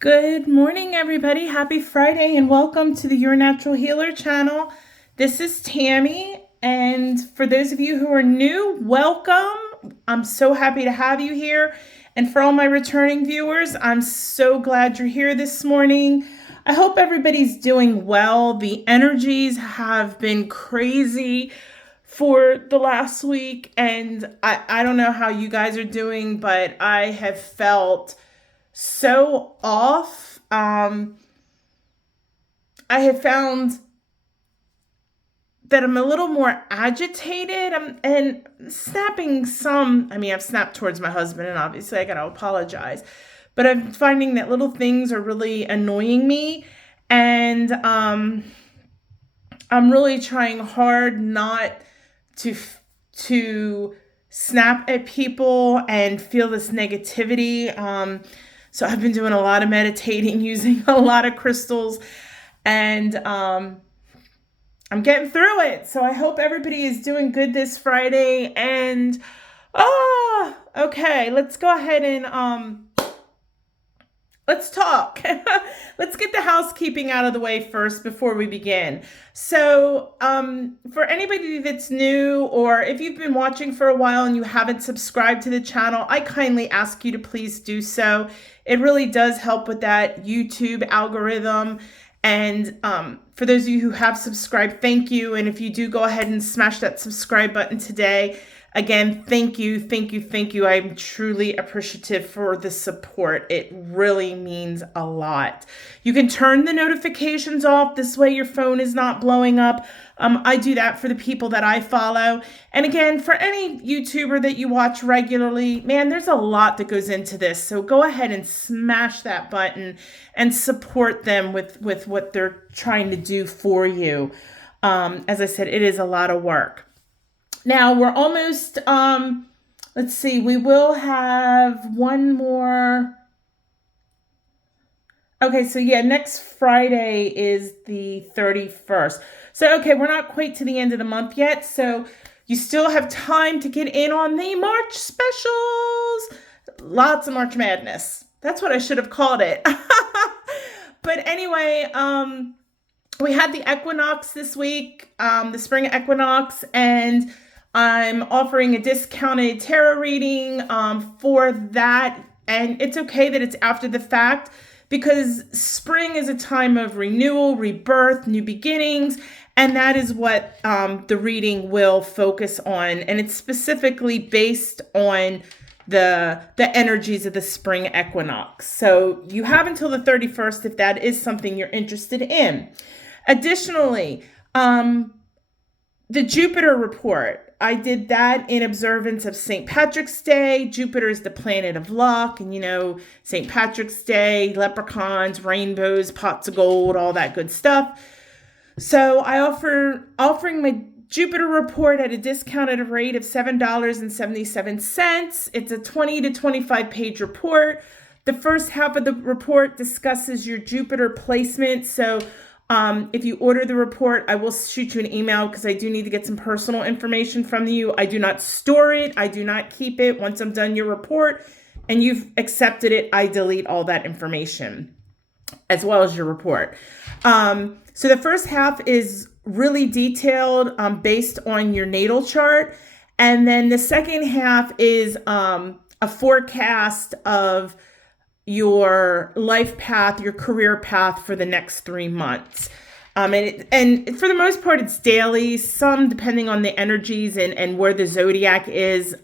Good morning, everybody. Happy Friday and welcome to the Your Natural Healer channel. This is Tammy, and for those of you who are new, welcome. I'm so happy to have you here. And for all my returning viewers, I'm so glad you're here this morning. I hope everybody's doing well. The energies have been crazy for the last week, and I don't know how you guys are doing, but I have felt so off. I have found that I'm a little more agitated and snapping some. I mean, I've snapped towards my husband, and obviously I got to apologize. But I'm finding that little things are really annoying me, and I'm really trying hard not to to snap at people and feel this negativity. So I've been doing a lot of meditating, using a lot of crystals, and I'm getting through it. So I hope everybody is doing good this Friday. And okay, let's go ahead and let's talk. Let's get the housekeeping out of the way first before we begin. So for anybody that's new, or if you've been watching for a while and you haven't subscribed to the channel, I kindly ask you to please do so. It really does help with that YouTube algorithm. And for those of you who have subscribed, thank you. And if you do, go ahead and smash that subscribe button today. Again, thank you, thank you, thank you. I'm truly appreciative for the support. It really means a lot. You can turn the notifications off. This way your phone is not blowing up. I do that for the people that I follow. And again, for any YouTuber that you watch regularly, man, there's a lot that goes into this. So go ahead and smash that button and support them with what they're trying to do for you. As I said, it is a lot of work. Now we're almost, let's see, we will have one more. Okay, so yeah, next Friday is the 31st. So, okay, we're not quite to the end of the month yet. So you still have time to get in on the March specials. Lots of March Madness. That's what I should have called it. But anyway, we had the equinox this week, the spring equinox, and I'm offering a discounted tarot reading for that. And it's okay that it's after the fact, because spring is a time of renewal, rebirth, new beginnings. And that is what the reading will focus on. And it's specifically based on the energies of the spring equinox. So you have until the 31st if that is something you're interested in. Additionally, the Jupiter report, I did that in observance of St. Patrick's Day. Jupiter is the planet of luck, and you know, St. Patrick's Day, leprechauns, rainbows, pots of gold, all that good stuff. So I offering my Jupiter report at a discounted rate of $7.77. It's a 20 to 25 page report. The first half of the report discusses your Jupiter placement. So if you order the report, I will shoot you an email because I do need to get some personal information from you. I do not store it. I do not keep it. Once I'm done your report and you've accepted it, I delete all that information as well as your report. So the first half is really detailed based on your natal chart. And then the second half is a forecast of your life path, your career path for the next 3 months. And for the most part, it's daily, some depending on the energies and where the zodiac is.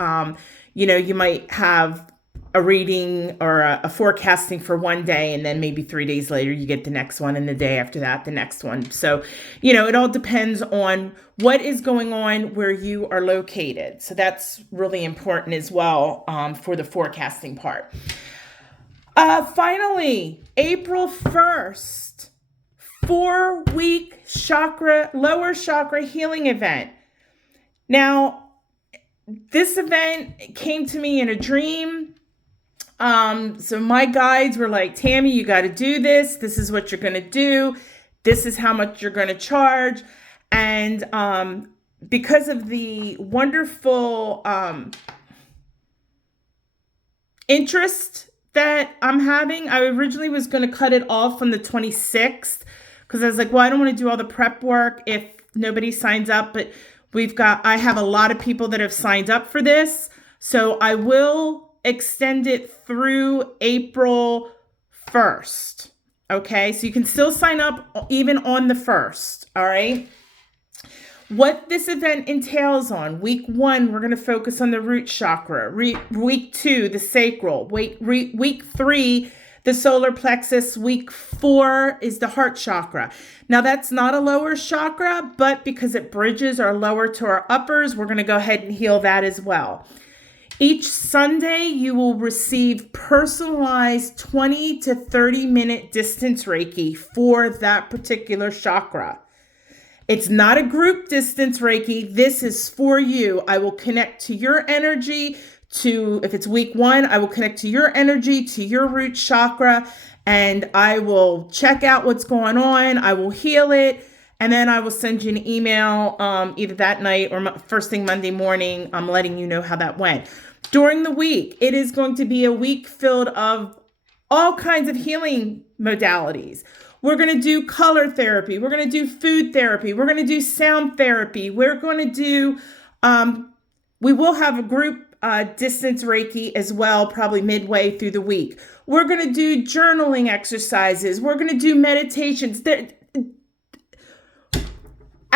You might have a reading or a forecasting for one day, and then maybe 3 days later, you get the next one, and the day after that, the next one. So, it all depends on what is going on where you are located. So that's really important as well for the forecasting part. Finally, April 1st, 4-week lower chakra healing event. Now, this event came to me in a dream. So my guides were like, Tammy, you got to do this. This is what you're going to do. This is how much you're going to charge. And because of the wonderful interest that I'm having. I originally was going to cut it off on the 26th because I was like, well, I don't want to do all the prep work if nobody signs up, but I have a lot of people that have signed up for this. So I will extend it through April 1st. Okay, so you can still sign up even on the 1st. All right. What this event entails on week 1, we're going to focus on the root chakra. Week 2, the sacral. Week 3, the solar plexus. Week 4 is the heart chakra. Now that's not a lower chakra, but because it bridges our lower to our uppers, we're going to go ahead and heal that as well. Each Sunday, you will receive personalized 20 to 30 minute distance Reiki for that particular chakra. It's not a group distance Reiki. This is for you. I will connect to your energy if it's week 1, I will connect to your energy, to your root chakra, and I will check out what's going on. I will heal it. And then I will send you an email either that night or first thing Monday morning. I'm letting you know how that went. During the week, it is going to be a week filled of all kinds of healing modalities. We're going to do color therapy. We're going to do food therapy. We're going to do sound therapy. We're going to do, we will have a group distance Reiki as well, probably midway through the week. We're going to do journaling exercises. We're going to do meditations.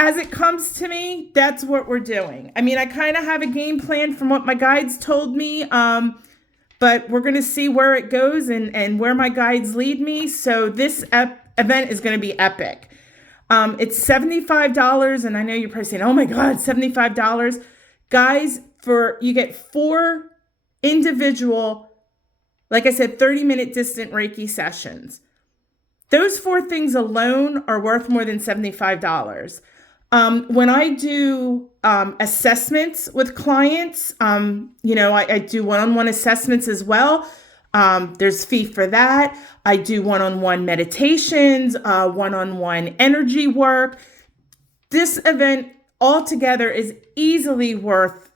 As it comes to me, that's what we're doing. I mean, I kind of have a game plan from what my guides told me, but we're going to see where it goes and where my guides lead me. So this event is going to be epic. It's $75, and I know you're probably saying, oh my God, $75. Guys, you get 4 individual, like I said, 30-minute distant Reiki sessions. Those 4 things alone are worth more than $75. When I do assessments with clients, I do one-on-one assessments as well. There's fee for that. I do one-on-one meditations, one-on-one energy work. This event altogether is easily worth,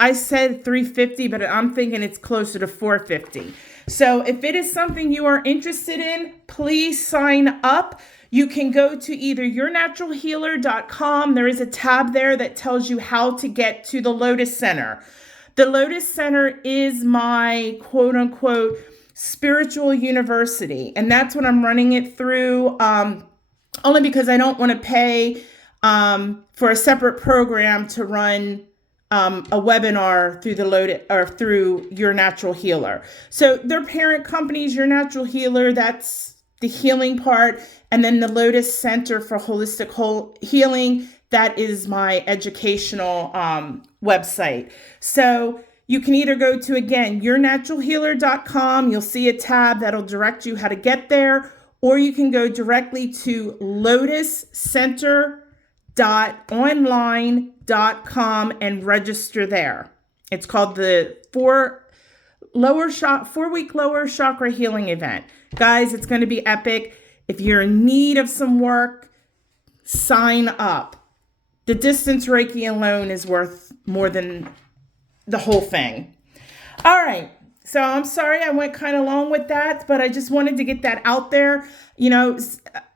I said $350, but I'm thinking it's closer to $450. So if it is something you are interested in, please sign up. You can go to either yournaturalhealer.com. There is a tab there that tells you how to get to the Lotus Center. The Lotus Center is my quote unquote spiritual university. And that's what I'm running it through, only because I don't want to pay for a separate program to run a webinar through the Lotus or through Your Natural Healer. So their parent companies, Your Natural Healer, that's the healing part. And then the Lotus Center for Holistic Healing, that is my educational website. So you can either go to, again, yournaturalhealer.com. You'll see a tab that'll direct you how to get there. Or you can go directly to lotuscenter.online.com and register there. It's called the 4-week lower chakra healing event. Guys, it's going to be epic. If you're in need of some work, sign up. The distance Reiki alone is worth more than the whole thing. All right. So I'm sorry I went kind of long with that, but I just wanted to get that out there.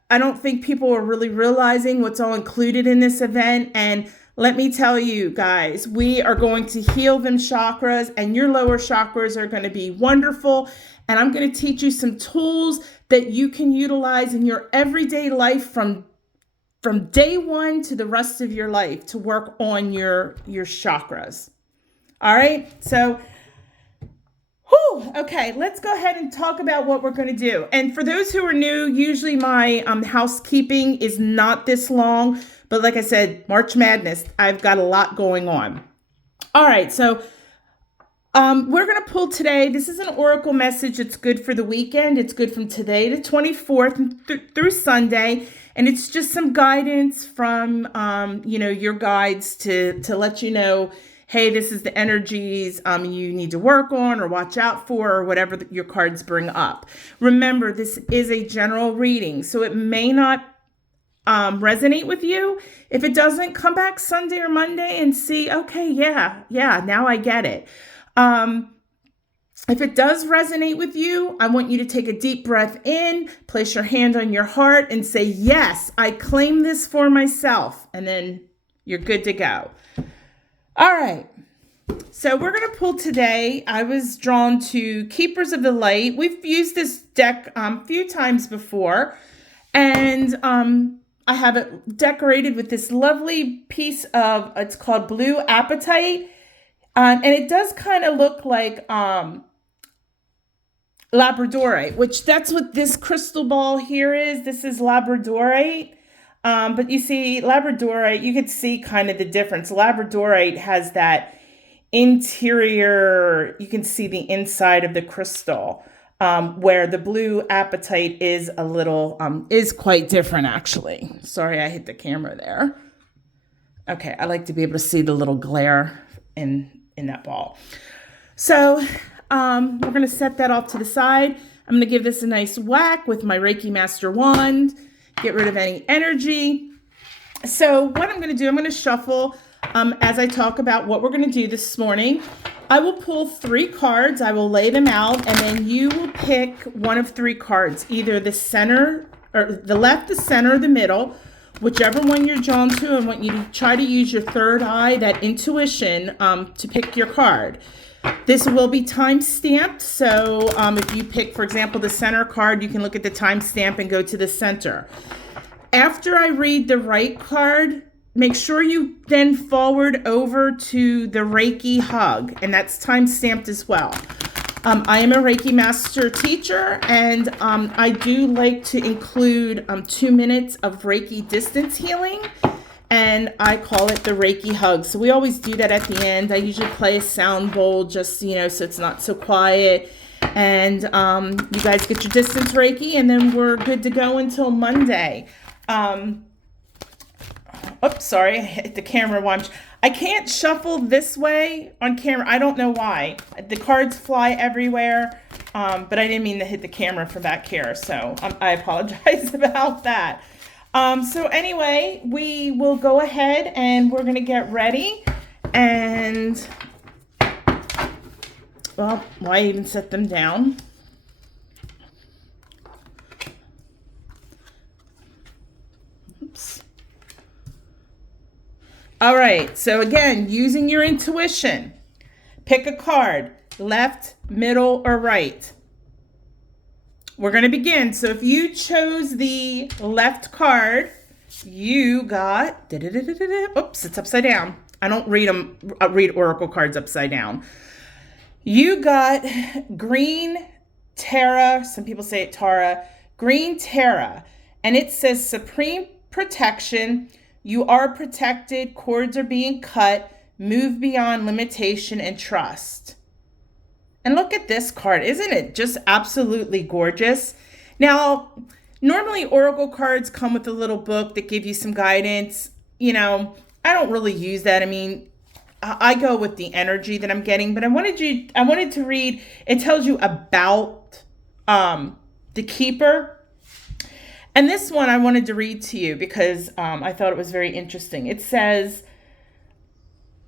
I don't think people are really realizing what's all included in this event. And let me tell you guys, we are going to heal them chakras, and your lower chakras are going to be wonderful. And I'm going to teach you some tools that you can utilize in your everyday life from day one to the rest of your life to work on your chakras. All right. So, okay, let's go ahead and talk about what we're going to do. And for those who are new, usually my housekeeping is not this long. But like I said, March Madness, I've got a lot going on. All right. So we're going to pull today. This is an oracle message. It's good for the weekend. It's good from today to 24th through Sunday. And it's just some guidance from, your guides to let you know, hey, this is the energies you need to work on or watch out for, or whatever your cards bring up. Remember, this is a general reading, so it may not resonate with you. If it doesn't, come back Sunday or Monday and see, okay, yeah, now I get it. If it does resonate with you, I want you to take a deep breath in, place your hand on your heart and say, yes, I claim this for myself. And then you're good to go. All right. So we're going to pull today. I was drawn to Keepers of the Light. We've used this deck a few times before. And I have it decorated with this lovely piece of, it's called Blue Apatite. And it does kind of look like Labradorite, which that's what this crystal ball here is. This is Labradorite. But you see, Labradorite, you could see kind of the difference. Labradorite has that interior, you can see the inside of the crystal, where the blue apatite is a little, is quite different actually. Sorry, I hit the camera there. Okay, I like to be able to see the little glare in that ball. So we're going to set that off to the side. I'm going to give this a nice whack with my Reiki Master Wand, get rid of any energy. So what I'm going to do, I'm going to shuffle as I talk about what we're going to do this morning. I will pull 3 cards. I will lay them out, and then you will pick one of 3 cards, either the center, or the left, the center, or the middle, whichever one you're drawn to. I want you to try to use your third eye, that intuition, to pick your card. This will be time stamped. So if you pick, for example, the center card, you can look at the time stamp and go to the center. After I read the right card, make sure you then forward over to the Reiki Hug, and that's time stamped as well. I am a Reiki Master teacher, and I do like to include 2 minutes of Reiki distance healing, and I call it the Reiki Hug. So we always do that at the end. I usually play a sound bowl just, so it's not so quiet. And you guys get your distance Reiki, and then we're good to go until Monday. Oops, sorry, I hit the camera once. I can't shuffle this way on camera. I don't know why. The cards fly everywhere, but I didn't mean to hit the camera for back here, so I apologize about that. So anyway, we will go ahead and we're going to get ready. And, well, why even set them down? Oops. All right, so again, using your intuition, pick a card, left, middle, or right. We're going to begin. So if you chose the left card, you got, oops, it's upside down. I don't read them, read oracle cards upside down. You got green Tara, some people say it Tara, green Tara, and it says supreme protection. You are protected, cords are being cut, move beyond limitation and trust. And look at this card. Isn't it just absolutely gorgeous? Now, normally oracle cards come with a little book that give you some guidance. I don't really use that. I mean, I go with the energy that I'm getting, but I wanted to read, it tells you about the keeper. And this one I wanted to read to you because I thought it was very interesting. It says,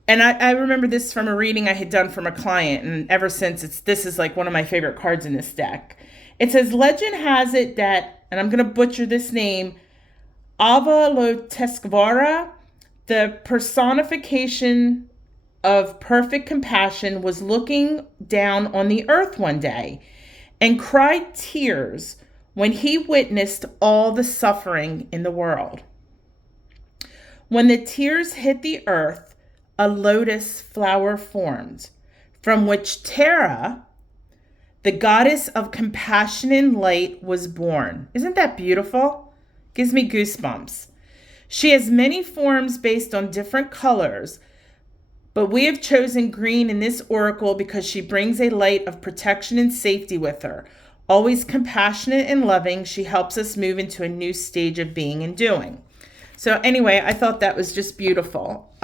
and I remember this from a reading I had done from a client, and ever since this is like one of my favorite cards in this deck. It says, legend has it that, and I'm going to butcher this name, Avalokiteshvara, the personification of perfect compassion, was looking down on the earth one day and cried tears when he witnessed all the suffering in the world. When the tears hit the earth, a lotus flower formed, from which Tara, the goddess of compassion and light, was born. Isn't that beautiful? Gives me goosebumps. She has many forms based on different colors, but we have chosen green in this oracle because she brings a light of protection and safety with her. Always compassionate and loving, she helps us move into a new stage of being and doing. So anyway, I thought that was just beautiful.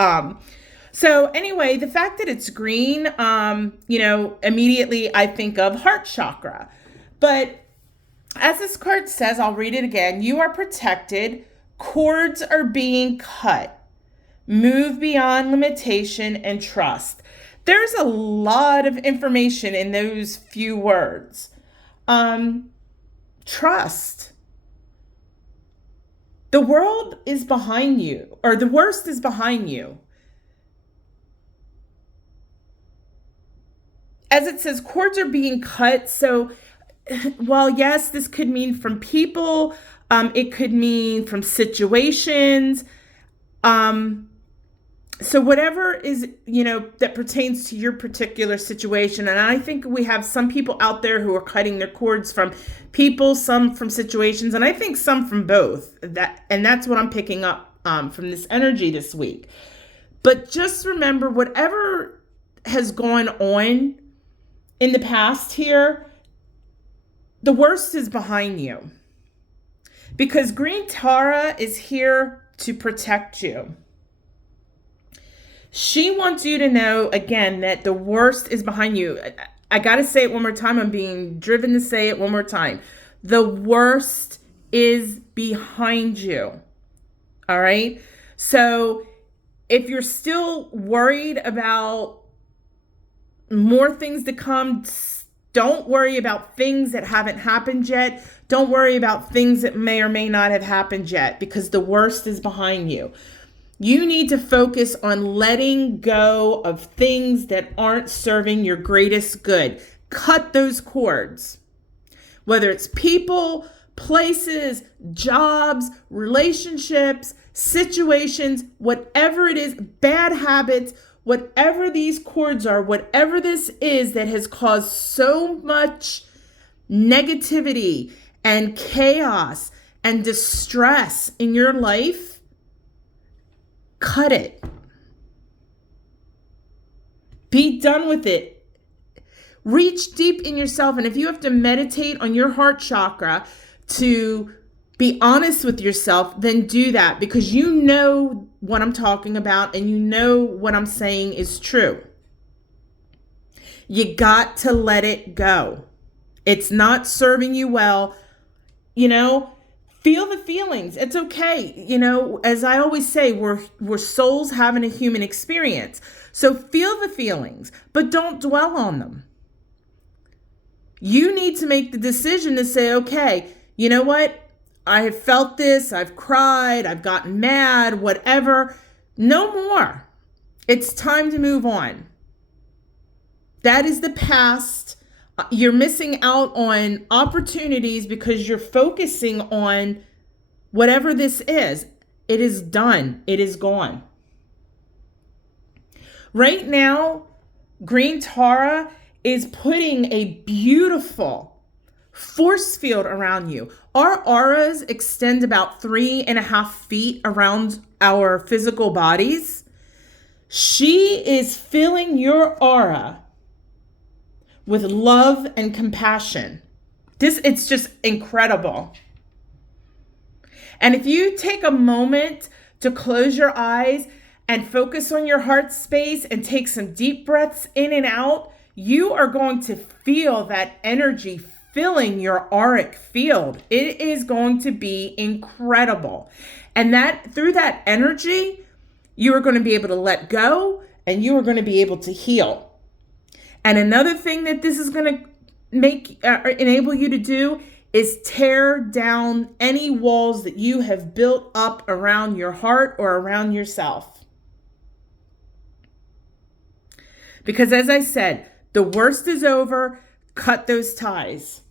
So anyway, the fact that it's green, immediately I think of heart chakra. But as this card says, I'll read it again. You are protected. Cords are being cut. Move beyond limitation and trust. There's a lot of information in those few words. Trust. The world is behind you, or the worst is behind you. As it says, cords are being cut. So while yes, this could mean from people, it could mean from situations. So whatever is, that pertains to your particular situation. And I think we have some people out there who are cutting their cords from people, some from situations, and I think some from both. That's what I'm picking up from this energy this week. But just remember, whatever has gone on in the past here, the worst is behind you. Because Green Tara is here to protect you. She wants you to know, again, that the worst is behind you. I got to say it one more time. I'm being driven to say it one more time. The worst is behind you. All right? So if you're still worried about more things to come, don't worry about things that haven't happened yet. Don't worry about things that may or may not have happened yet, because the worst is behind you. You need to focus on letting go of things that aren't serving your greatest good. Cut those cords. Whether it's people, places, jobs, relationships, situations, whatever it is, bad habits, whatever these cords are, whatever this is that has caused so much negativity and chaos and distress in your life, cut it. Be done with it. Reach deep in yourself. And if you have to meditate on your heart chakra to be honest with yourself, then do that, because you know what I'm talking about and you know what I'm saying is true. You got to let it go. It's not serving you well. Feel the feelings. It's okay. As I always say, we're souls having a human experience. So feel the feelings, but don't dwell on them. You need to make the decision to say, okay, you know what? I have felt this. I've cried. I've gotten mad, whatever. No more. It's time to move on. That is the past. You're missing out on opportunities because you're focusing on whatever this is. It is done. It is gone. Right now, Green Tara is putting a beautiful force field around you. Our auras extend about 3.5 feet around our physical bodies. She is filling your aura with love and compassion. It's just incredible. And if you take a moment to close your eyes and focus on your heart space and take some deep breaths in and out, you are going to feel that energy filling your auric field. It is going to be incredible. And that through that energy, you are going to be able to let go and you are going to be able to heal. And another thing that this is going to enable you to do is tear down any walls that you have built up around your heart or around yourself. Because as I said, the worst is over. Cut those ties.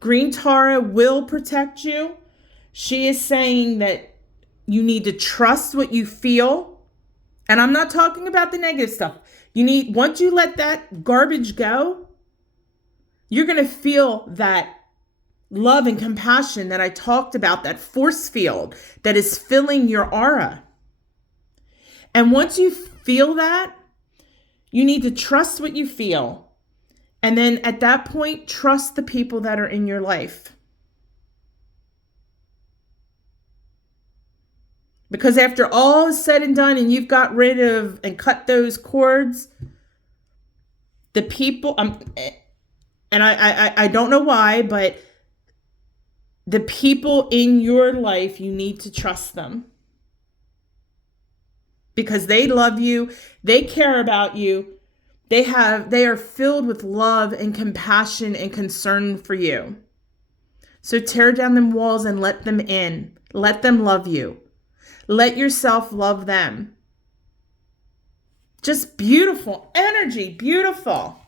Green Tara will protect you. She is saying that you need to trust what you feel. And I'm not talking about the negative stuff. Once you let that garbage go, you're going to feel that love and compassion that I talked about, that force field that is filling your aura. And once you feel that, you need to trust what you feel. And then at that point, trust the people that are in your life. Because after all is said and done and you've got rid of and cut those cords, the people, and I don't know why, but the people in your life, you need to trust them. because they love you. They care about you. They are filled with love and compassion and concern for you. So tear down them walls and let them in. Let them love you. Let yourself love them. Just beautiful energy, beautiful.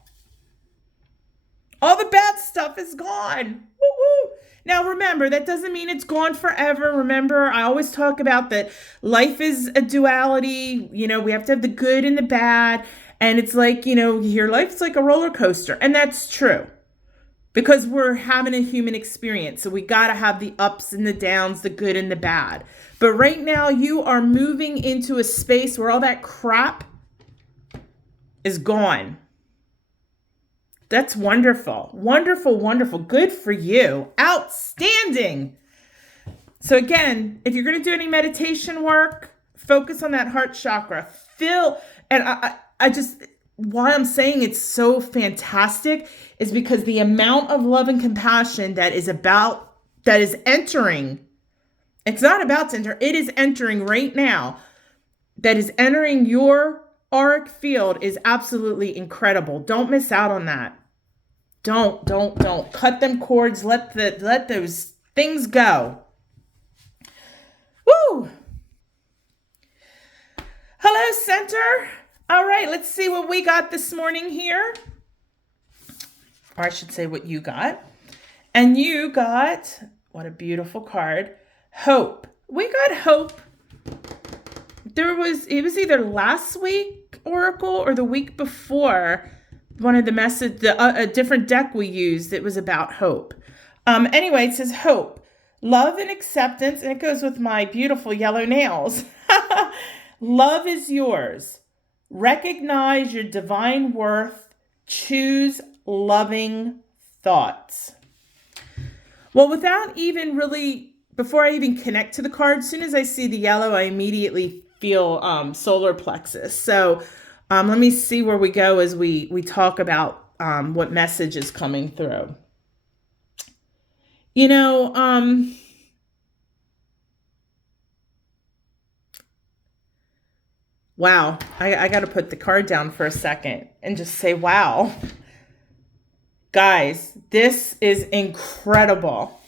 All the bad stuff is gone. Woo-hoo. Now remember, that doesn't mean it's gone forever. Remember, I always talk about that life is a duality. You know, we have to have the good and the bad. And it's like, you know, your life's like a roller coaster. And that's true. Because we're having a human experience. So we got to have the ups and the downs, the good and the bad. But right now you are moving into a space where all that crap is gone. That's wonderful. Wonderful, wonderful. Good for you. Outstanding. So again, if you're going to do any meditation work, focus on that heart chakra. And I just... why I'm saying it's so fantastic is because the amount of love and compassion that is entering, it's not about to enter, it is entering right now, that is entering your auric field is absolutely incredible. Don't miss out on that. Don't. Cut them cords. Let those things go. Woo! Hello, Center. All right, let's see what we got this morning here. Or I should say what you got. And you got, what a beautiful card, Hope. We got Hope. It was either last week Oracle or the week before. One of the a different deck we used, it was about hope. Anyway, it says hope, love and acceptance, and it goes with my beautiful yellow nails. Love is yours. Recognize your divine worth. Choose loving thoughts. Well, without even really, before I even connect to the card, as soon as I see the yellow, I immediately feel solar plexus. So let me see where we go as we talk about what message is coming through. You know, wow, I got to put the card down for a second and just say, wow. Guys, this is incredible.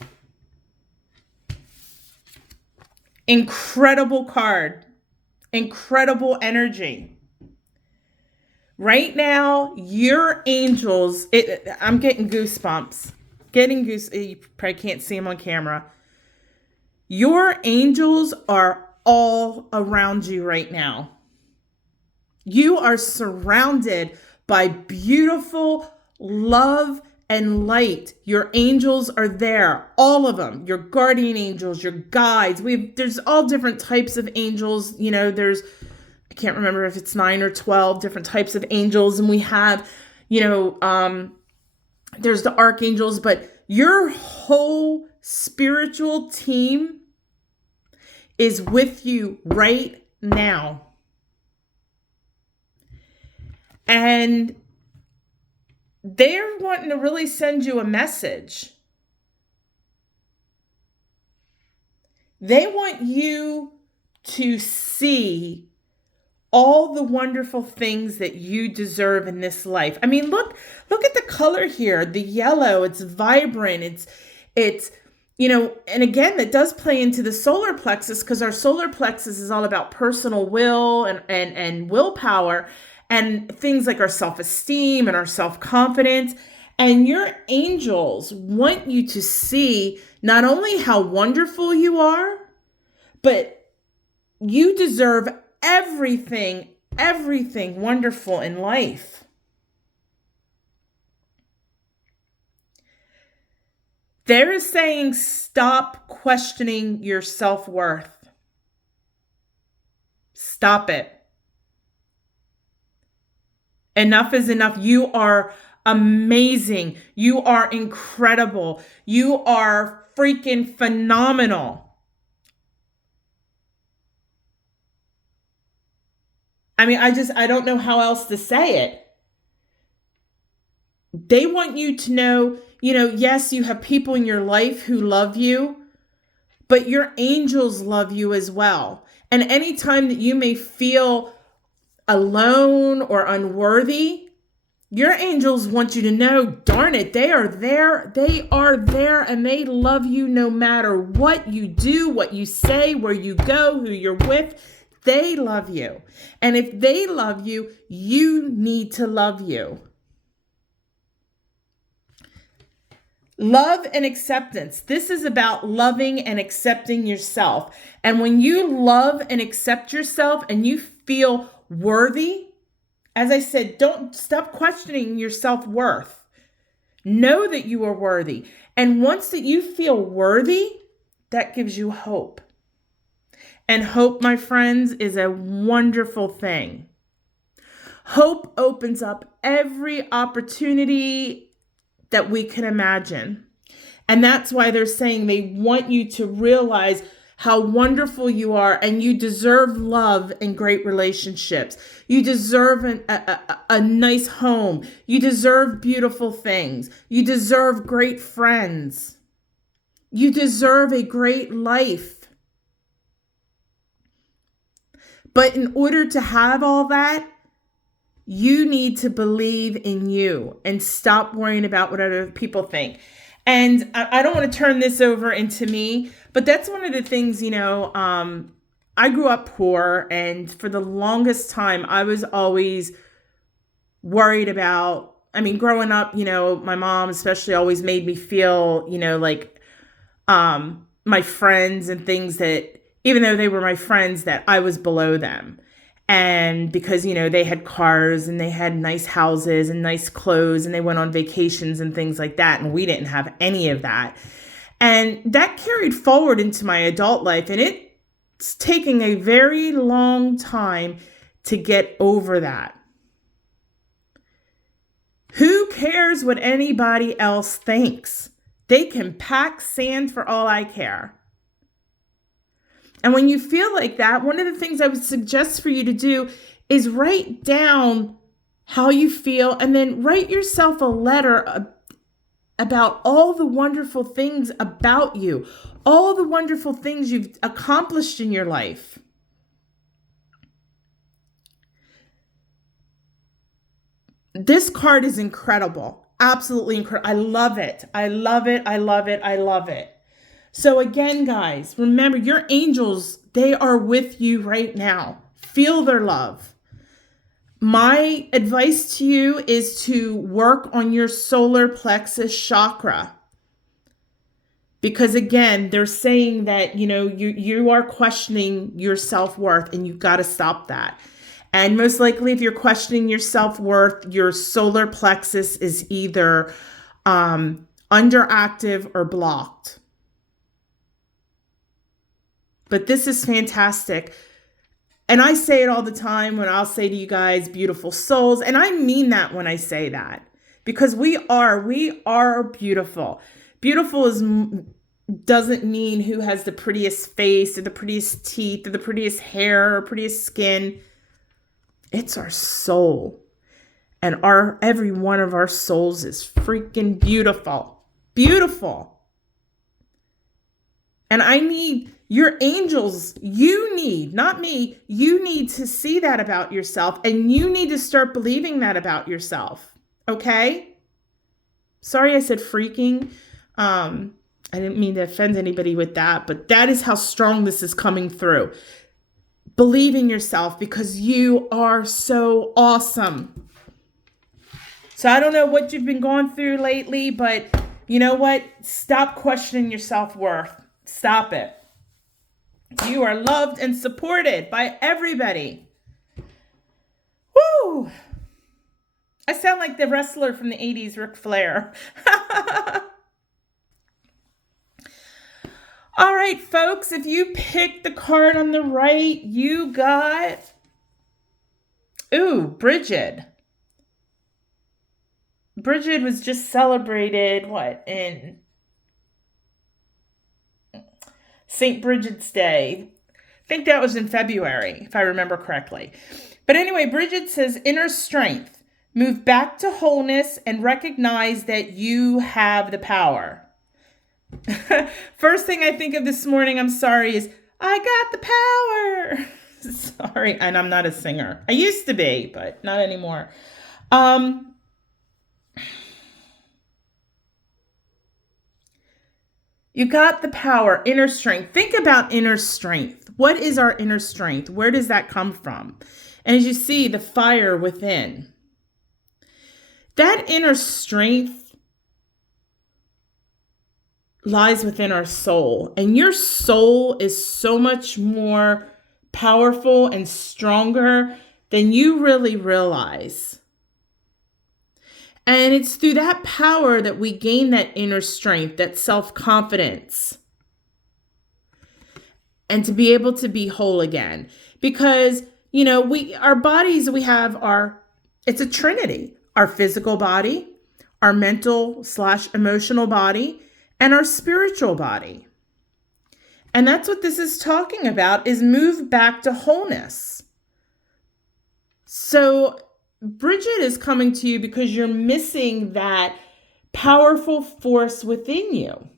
Incredible card. Incredible energy. Right now, your angels, I'm getting goosebumps. You probably can't see them on camera. Your angels are all around you right now. You are surrounded by beautiful love and light. Your angels are there, all of them. Your guardian angels, your guides. There's all different types of angels. You know, I can't remember if it's 9 or 12 different types of angels. And we have, there's the archangels, but your whole spiritual team is with you right now. And they're wanting to really send you a message. They want you to see all the wonderful things that you deserve in this life. I mean, look at the color here, the yellow, it's vibrant. It's, and again, that does play into the solar plexus because our solar plexus is all about personal will and willpower. And things like our self-esteem and our self-confidence. And your angels want you to see not only how wonderful you are, but you deserve everything wonderful in life. They're saying stop questioning your self-worth. Stop it. Enough is enough. You are amazing. You are incredible. You are freaking phenomenal. I mean, I don't know how else to say it. They want you to know, yes, you have people in your life who love you, but your angels love you as well. And anytime that you may feel alone or unworthy, your angels want you to know, darn it, they are there. They are there, and they love you no matter what you do, what you say, where you go, who you're with. They love you. And if they love you, you need to love you. Love and acceptance. This is about loving and accepting yourself. And when you love and accept yourself and you feel worthy, as I said, don't stop questioning your self-worth. Know that you are worthy. And once that you feel worthy, that gives you hope. And hope, my friends, is a wonderful thing. Hope opens up every opportunity that we can imagine. And that's why they're saying they want you to realize how wonderful you are, and you deserve love and great relationships. You deserve a nice home. You deserve beautiful things. You deserve great friends. You deserve a great life. But in order to have all that, you need to believe in you and stop worrying about what other people think. And I don't want to turn this over into me, but that's one of the things, I grew up poor, and for the longest time, I was always worried about, growing up, my mom especially always made me feel, my friends and things that, even though they were my friends, that I was below them. And because, they had cars and they had nice houses and nice clothes and they went on vacations and things like that. And we didn't have any of that. And that carried forward into my adult life. And it's taking a very long time to get over that. Who cares what anybody else thinks? They can pack sand for all I care. And when you feel like that, one of the things I would suggest for you to do is write down how you feel, and then write yourself a letter about all the wonderful things about you, all the wonderful things you've accomplished in your life. This card is incredible. Absolutely incredible. I love it. I love it. I love it. I love it. So again, guys, remember, your angels, they are with you right now. Feel their love. My advice to you is to work on your solar plexus chakra. Because again, they're saying that, you are questioning your self-worth, and you've got to stop that. And most likely, if you're questioning your self-worth, your solar plexus is either underactive or blocked. But this is fantastic. And I say it all the time when I'll say to you guys, beautiful souls. And I mean that when I say that, because we are beautiful. Beautiful doesn't mean who has the prettiest face or the prettiest teeth or the prettiest hair or prettiest skin. It's our soul. And every one of our souls is freaking beautiful. Beautiful. And I need your angels, not me, you need to see that about yourself, and you need to start believing that about yourself. Okay? Sorry I said freaking. I didn't mean to offend anybody with that, but that is how strong this is coming through. Believe in yourself, because you are so awesome. So I don't know what you've been going through lately, but you know what? Stop questioning your self-worth. Stop it. You are loved and supported by everybody. Woo! I sound like the wrestler from the 80s, Ric Flair. All right, folks, if you picked the card on the right, you got, Bridget. Bridget was just celebrated, in St. Bridget's Day. I think that was in February, if I remember correctly. But anyway, Bridget says, inner strength. Move back to wholeness and recognize that you have the power. First thing I think of this morning, I'm sorry, is I got the power. Sorry, and I'm not a singer. I used to be, but not anymore. You got the power, inner strength. Think about inner strength. What is our inner strength? Where does that come from? And as you see, the fire within. That inner strength lies within our soul. And your soul is so much more powerful and stronger than you really realize. And it's through that power that we gain that inner strength, that self-confidence, and to be able to be whole again. Because, our bodies, it's a trinity. Our physical body, our mental/emotional body, and our spiritual body. And that's what this is talking about, is move back to wholeness. So Bridget is coming to you because you're missing that powerful force within you.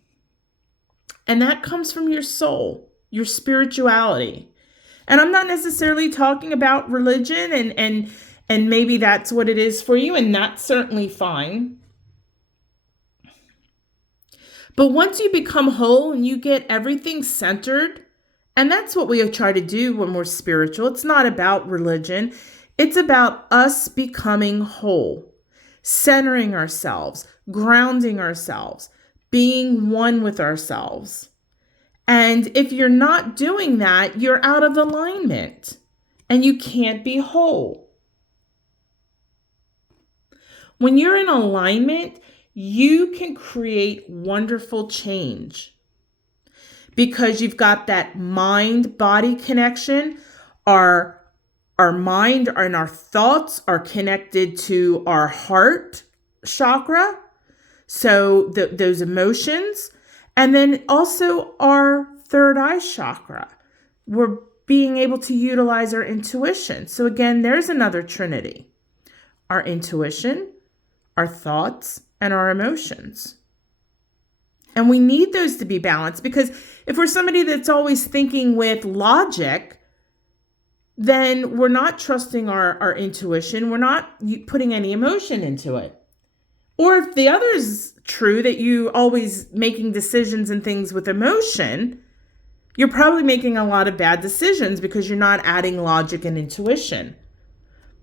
And that comes from your soul, your spirituality. And I'm not necessarily talking about religion, and maybe that's what it is for you, and that's certainly fine. But once you become whole and you get everything centered, and that's what we try to do when we're spiritual. It's not about religion. It's about us becoming whole, centering ourselves, grounding ourselves, being one with ourselves. And if you're not doing that, you're out of alignment and you can't be whole. When you're in alignment, you can create wonderful change because you've got that mind-body connection. Our mind and our thoughts are connected to our heart chakra, so those emotions, and then also our third eye chakra. We're being able to utilize our intuition. So again, there's another trinity: our intuition, our thoughts, and our emotions. And we need those to be balanced, because if we're somebody that's always thinking with logic, then we're not trusting our intuition. We're not putting any emotion into it. Or if the other is true, that you always making decisions and things with emotion, you're probably making a lot of bad decisions because you're not adding logic and intuition.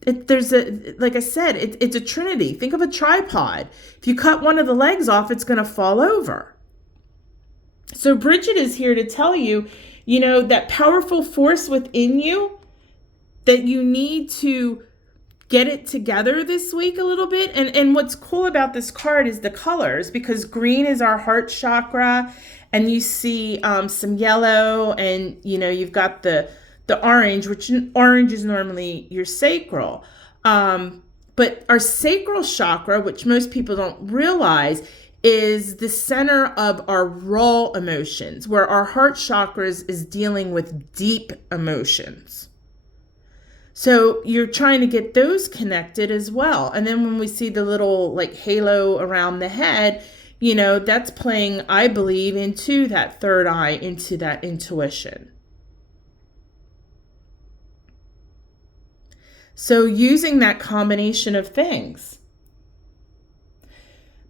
Like I said, it's a trinity. Think of a tripod. If you cut one of the legs off, it's going to fall over. So Bridget is here to tell you, that powerful force within you, that you need to get it together this week a little bit. And what's cool about this card is the colors, because green is our heart chakra, and you see some yellow, and you've got the orange, which orange is normally your sacral. But our sacral chakra, which most people don't realize, is the center of our raw emotions, where our heart chakra is dealing with deep emotions. So you're trying to get those connected as well. And then when we see the little halo around the head, that's playing, I believe, into that third eye, into that intuition. So using that combination of things.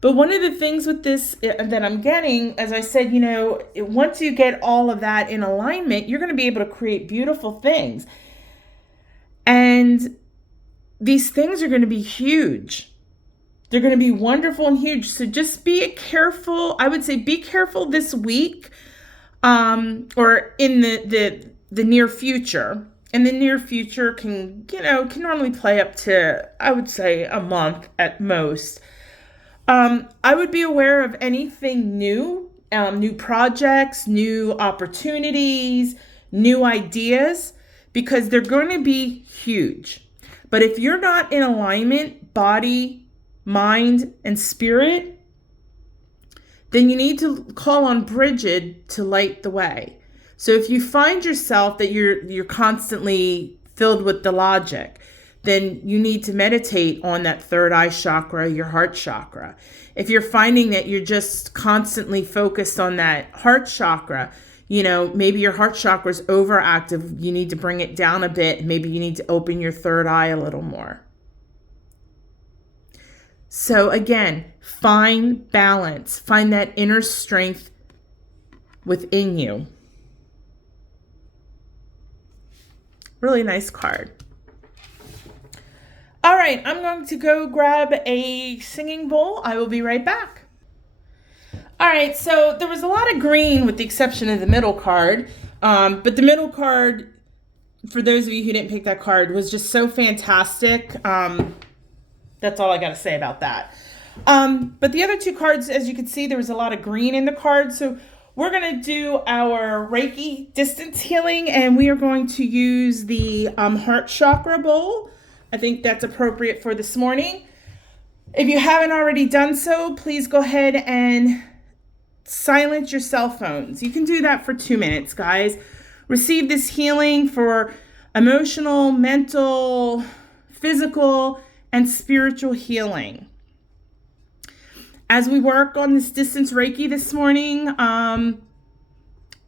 But one of the things with this that I'm getting, as I said, once you get all of that in alignment, you're going to be able to create beautiful things. And these things are going to be huge. They're going to be wonderful and huge. So just be careful. I would say be careful this week, or in the near future. And the near future can normally play up to, I would say, a month at most. I would be aware of anything new, new projects, new opportunities, new ideas, because they're going to be huge. But if you're not in alignment, body, mind, and spirit, then you need to call on Bridget to light the way. So if you find yourself that you're constantly filled with the logic, then you need to meditate on that third eye chakra, your heart chakra. If you're finding that you're just constantly focused on that heart chakra, Maybe your heart chakra is overactive. You need to bring it down a bit. Maybe you need to open your third eye a little more. So again, find balance. Find that inner strength within you. Really nice card. All right, I'm going to go grab a singing bowl. I will be right back. All right, so there was a lot of green with the exception of the middle card. But the middle card, for those of you who didn't pick that card, was just so fantastic. That's all I got to say about that. But the other two cards, as you can see, there was a lot of green in the card. So we're going to do our Reiki distance healing, and we are going to use the heart chakra bowl. I think that's appropriate for this morning. If you haven't already done so, please go ahead and silence your cell phones. You can do that for 2 minutes, guys. Receive this healing for emotional, mental, physical, and spiritual healing. As we work on this distance Reiki this morning,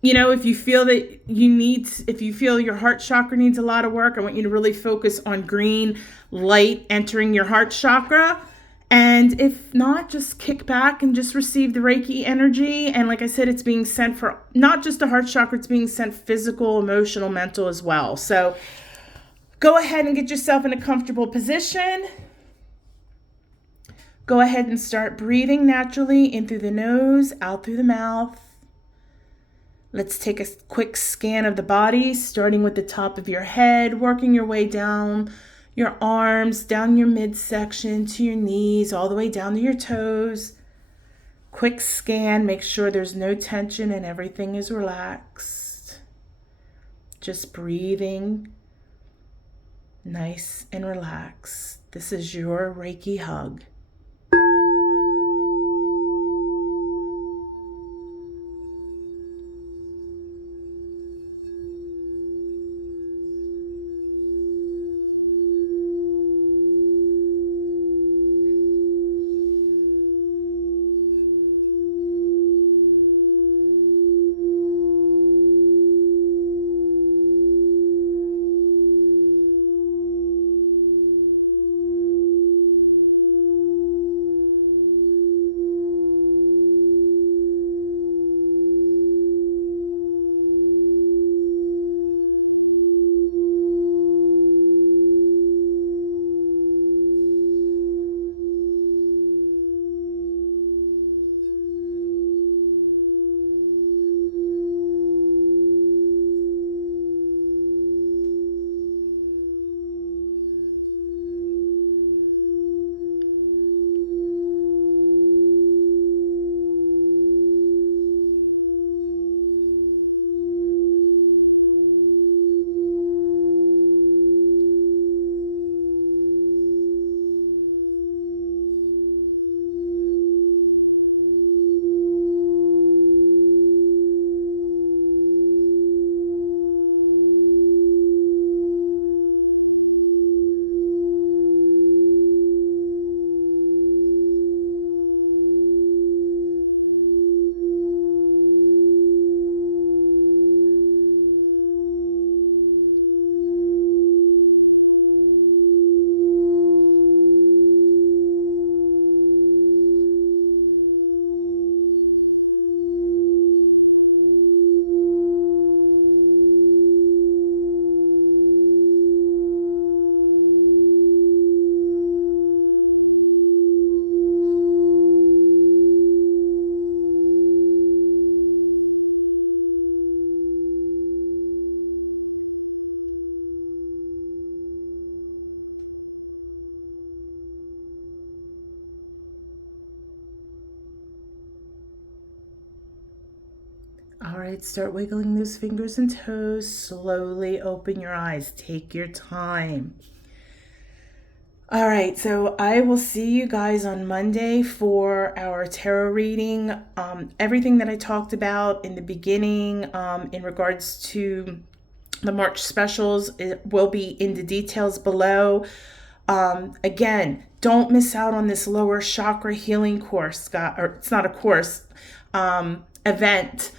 if you feel that if you feel your heart chakra needs a lot of work, I want you to really focus on green light entering your heart chakra. And if not, just kick back and just receive the Reiki energy. And like I said, it's being sent for not just the heart chakra, it's being sent physical, emotional, mental as well. So go ahead and get yourself in a comfortable position. Go ahead and start breathing naturally in through the nose, out through the mouth. Let's take a quick scan of the body, starting with the top of your head, working your way down your arms, down your midsection to your knees, all the way down to your toes. Quick scan, make sure there's no tension and everything is relaxed. Just breathing nice and relaxed. This is your Reiki hug. All right, start wiggling those fingers and toes. Slowly open your eyes. Take your time. All right, so I will see you guys on Monday for our tarot reading. Everything that I talked about in the beginning in regards to the March specials, it will be in the details below. Again, don't miss out on this lower chakra healing course, or it's not a course, event.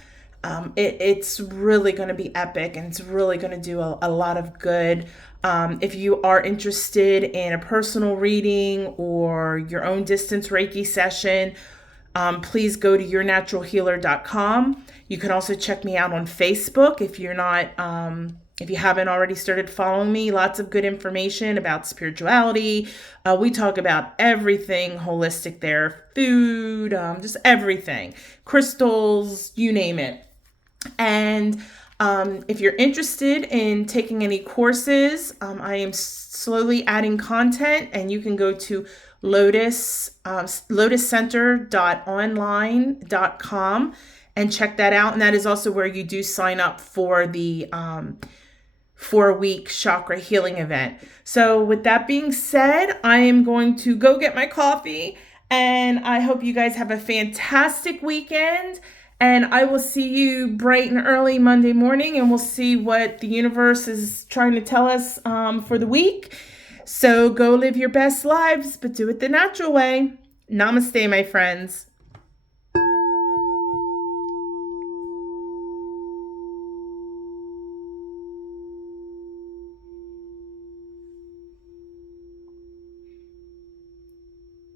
It's really going to be epic, and it's really going to do a lot of good. If you are interested in a personal reading or your own distance Reiki session, please go to yournaturalhealer.com. You can also check me out on Facebook if you're not, if you haven't already started following me. Lots of good information about spirituality. We talk about everything holistic there, food, just everything, crystals, you name it. And if you're interested in taking any courses, I am slowly adding content, and you can go to lotuscenter.online.com and check that out. And that is also where you do sign up for the 4-week chakra healing event. So with that being said, I am going to go get my coffee, and I hope you guys have a fantastic weekend. And I will see you bright and early Monday morning, and we'll see what the universe is trying to tell us for the week. So go live your best lives, but do it the natural way. Namaste, my friends.